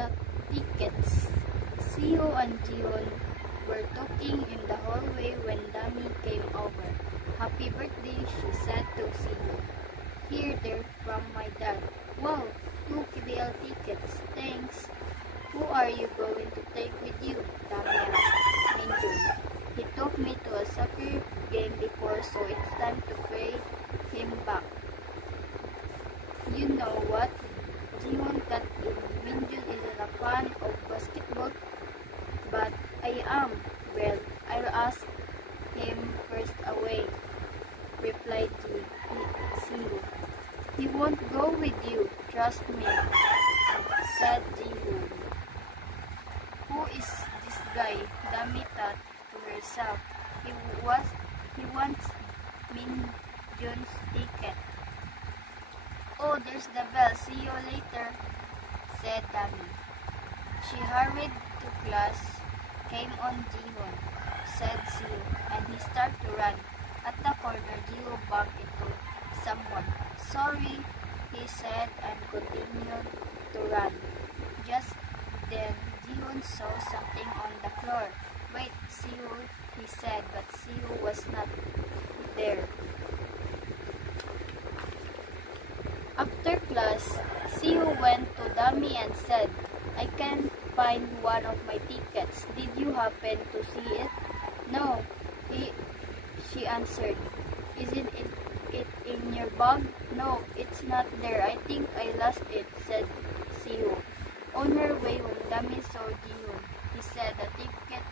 The tickets. Seo and Jihoon were talking in the hallway when Dami came over. "Happy birthday," she said to Seo. "Here, they're from my dad." "Wow, 2 KBL tickets, thanks." "Who are you going to take with you?" Dami asked Minjun. "He took me to a soccer game before, so it's time to pay him back." "You know what?" Jihoon cut in. "Minjun isn't a fan of basketball, but I am." "Well, I'll ask him first away," replied Seo. "He won't go with you, trust me," said Jihoon. "Who is this guy?" Dami thought to herself. He wants Minjun's ticket." "Oh, there's the bell. See you later," said Dami. She hurried to class. "Came on, Jihoon," said Seo, and he started to run. At the corner, Jihoon bumped into someone. "Sorry," he said, and continued to run. Just then, Jihoon saw something on the floor. "Wait, Seo," he said, but Seo was not there. After class, Seo went to Dami and said, "I can't find one of my tickets. Did you happen to see it?" "No," she answered. "Isn't it in your bag?" "No, it's not there. I think I lost it," said Seo. On her way home, Dami saw Jihoon. He said a ticket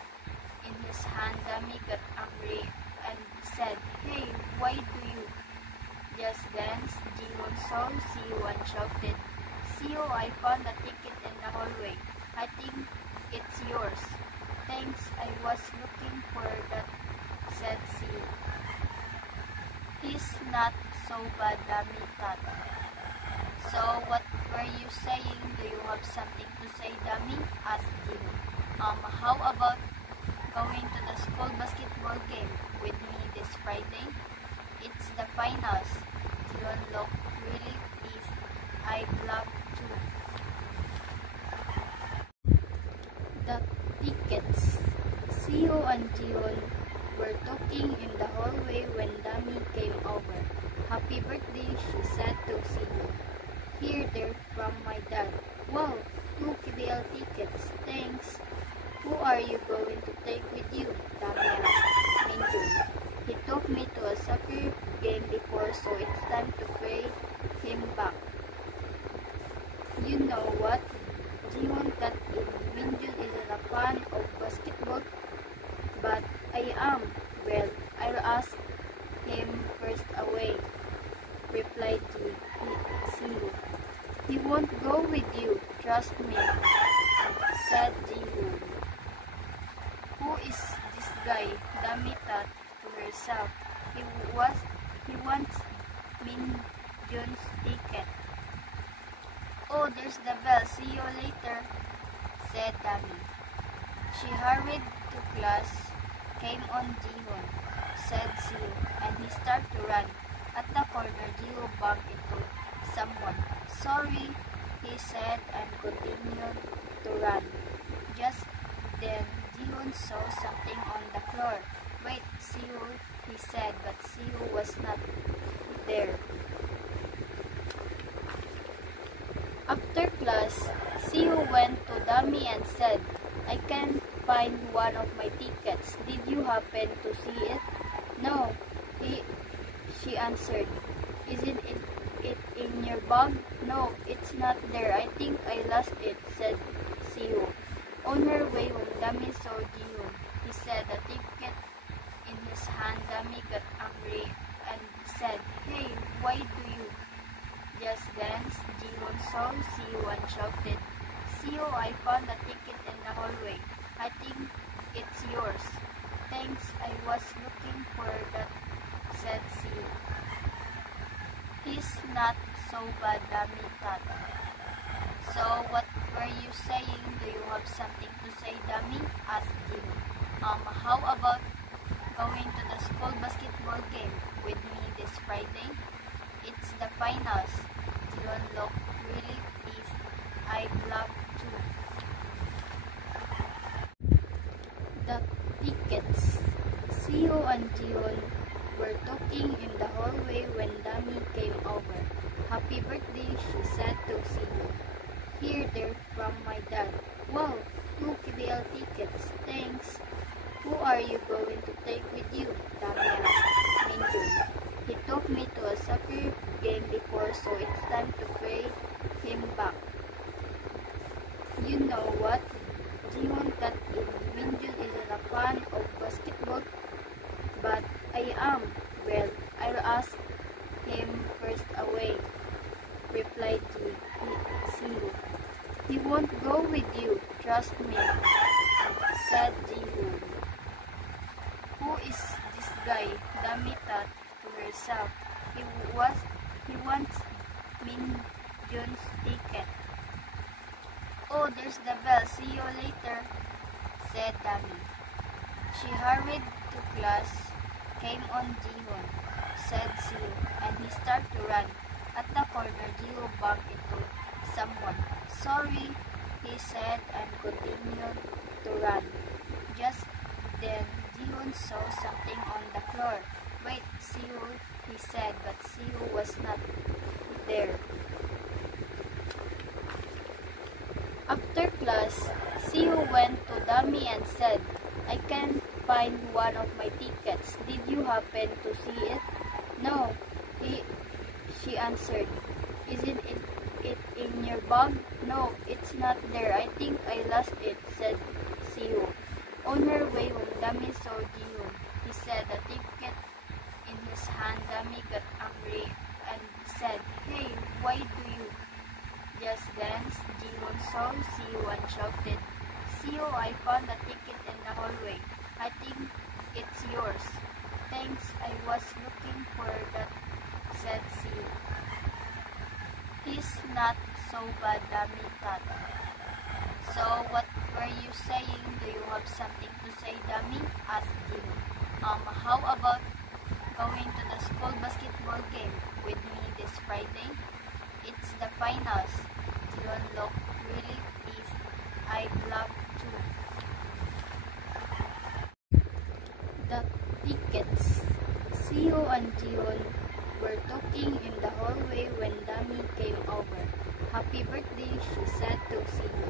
in his hand. Dami got angry and said, "Hey, why do you?" Just then, Jihoon saw Seo and shouted, "Seo, I found a ticket in the hallway. I think it's yours." "Thanks, I was looking for that," said Seo. "He's not so bad," Dami thought. "So, what were you saying? Do you have something to say, Dami?" asked Jihoon. How about going to the school basketball game with me this Friday? It's the finals." Jihoon looked really pleased. "I'd love to." The tickets. Seo and Jihoon were talking in the hallway when Dami came over. "Happy birthday," she said to Seo. "Here, they're from my dad." "Wow, 2 KBL tickets, thanks." "Who are you going to take with you?" Dami asked Minjun. "He took me to a soccer game before, so it's time to pay him back." "You know what?" Jihoon cut in. "Minjun isn't a fan of basketball, but I am." "Well, I'll ask him first away," replied Seo. "He won't go with you, trust me," said Jihoon. "Who is this guy?" Dami thought to herself. He wants Minjun's ticket. "Oh, there's the bell. See you later," said Dami. She hurried to class. "Came on, Jihoon," said Seo, and he started to run. At the corner, Jihoon bumped into someone. "Sorry," he said, and continued to run. Just then, Jihoon saw something on the floor. "Wait, Seo," he said, but Seo was not there. After class, Seo went to Dami and said, "I can't find one of my tickets. Did you happen to see it?" "No," she answered. "Isn't it in your bag?" "No, it's not there. I think I lost it," said Seo. On her way home, Dami saw Jihoon. He said a ticket in his hand. Dami got angry and said, "Hey, why do you?" Just then, Jihoon saw Seo and shouted, "Seo, I found a ticket in the hallway. I think it's yours." "Thanks, I was looking for that," said Seo. He's not so bad, Dami thought. "So, what were you saying? Do you have something to say, Dami?" asked Jihoon. How about going to the school basketball game with me this Friday? It's the finals." Jihoon looked really pleased. "I'd love to." and Jiwon were talking in the hallway when Dami came over. "Happy birthday," she said to Seo. "Here, they're from my dad." "Wow, 2 KBL tickets, thanks." "Who are you going to take with you?" Dami asked Minjun. "He took me to a soccer game before, so it's time to pay him back." "You know what?" Jiwon cut in. "Minjun isn't a fan of basketball, but I am." "Well, I'll ask him first away," replied Seo. "He won't go with you, trust me," said Jiwon. "Who is this guy?" Dami thought to herself. He wants Minjun's ticket." "Oh, there's the bell. See you later," said Dami. She hurried to class. "Came on, Jiwon," said Seo, and he started to run. At the corner, Jiwon bumped into someone. "Sorry," he said, and continued to run. Just then, Jiwon saw something on the floor. "Wait, Seo," he said, but Seo was not there. After class, Seo went to Dami and said, "I can't find one of my tickets. Did you happen to see it?" "No," she answered. "Isn't it in your bag?" "No, it's not there. I think I lost it," said Seo. On her way home, Dami saw Jiwon. He said the ticket in his hand. Dami got angry and said, "Hey, why do you?" Just then, Jiwon saw Seo and shouted, "Seo, I found a ticket in the hallway. I think it's yours." "Thanks, I was looking for that," said Seo. "He's not so bad," Dami thought. "So, what were you saying? Do you have something to say, Dami?" asked Jiwon. How about going to the school basketball game with me this Friday? It's the finals." Jiwon looked really pissed. "I'd love to." The tickets. Seo and Jiwon were talking in the hallway when Dami came over. "Happy birthday," she said to Seo.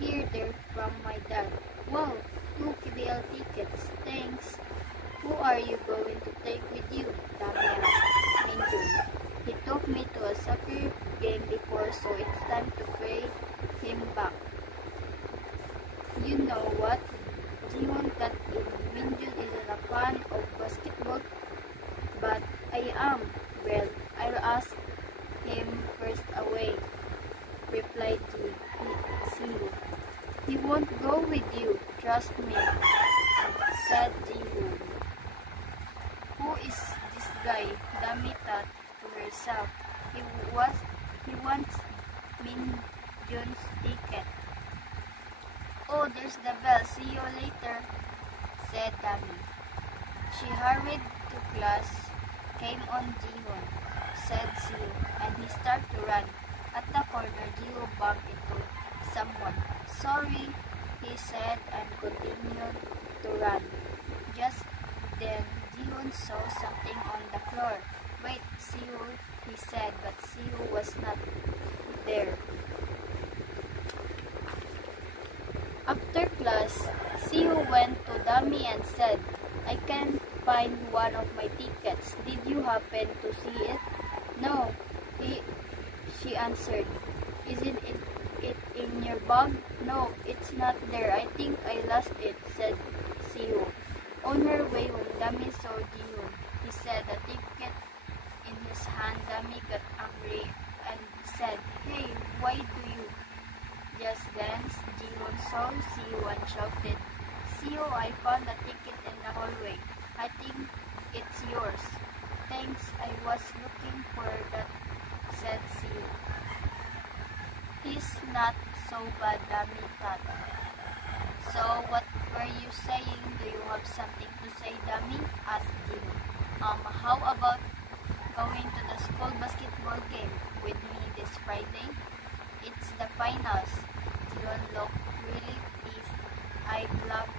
"Here, they're from my dad." "Wow, 2 KBL tickets, thanks." "Who are you going to take with you?" Dami asked Minjun. "He took me to a soccer game before, so it's time to pay him back." "You know what?" Jiwon cut in. "Minjun isn't a fan of basketball, but I am." "Well, I'll ask him first away," replied Seo. "He won't go with you, trust me," said Jiwon. "Who is this guy?" Dami thought to herself. He wants Minjun's ticket." "Oh, there's the bell. See you later," said Dami. She hurried to class. "Came on, Jiwon," said Seo, and he started to run. At the corner, Jiwon bumped into someone. "Sorry," he said, and continued to run. Just then, Jiwon saw something on the floor. "Wait, Seo," he said, but Seo was not there. After class, Seo went to Dami and said, "I can't find one of my tickets. Did you happen to see it?" "No," she answered. "Isn't it in your bag?" "No, it's not there. I think I lost it," said Seo. On her way home, Dami saw Jiwon. He said the ticket in his hand. Dami got angry and said, "Hey, why do you?" Just then, Jiwon saw Seo and shouted, "Seo, I found a ticket in the hallway. I think it's yours." "Thanks, I was looking for that," said Seo. He's not so bad, Dami thought. "So, what were you saying? Do you have something to say, Dami?" asked Jiwon. How about going to the school basketball game with me this Friday? It's the finals." Jiwon looked really pissed. "I'd love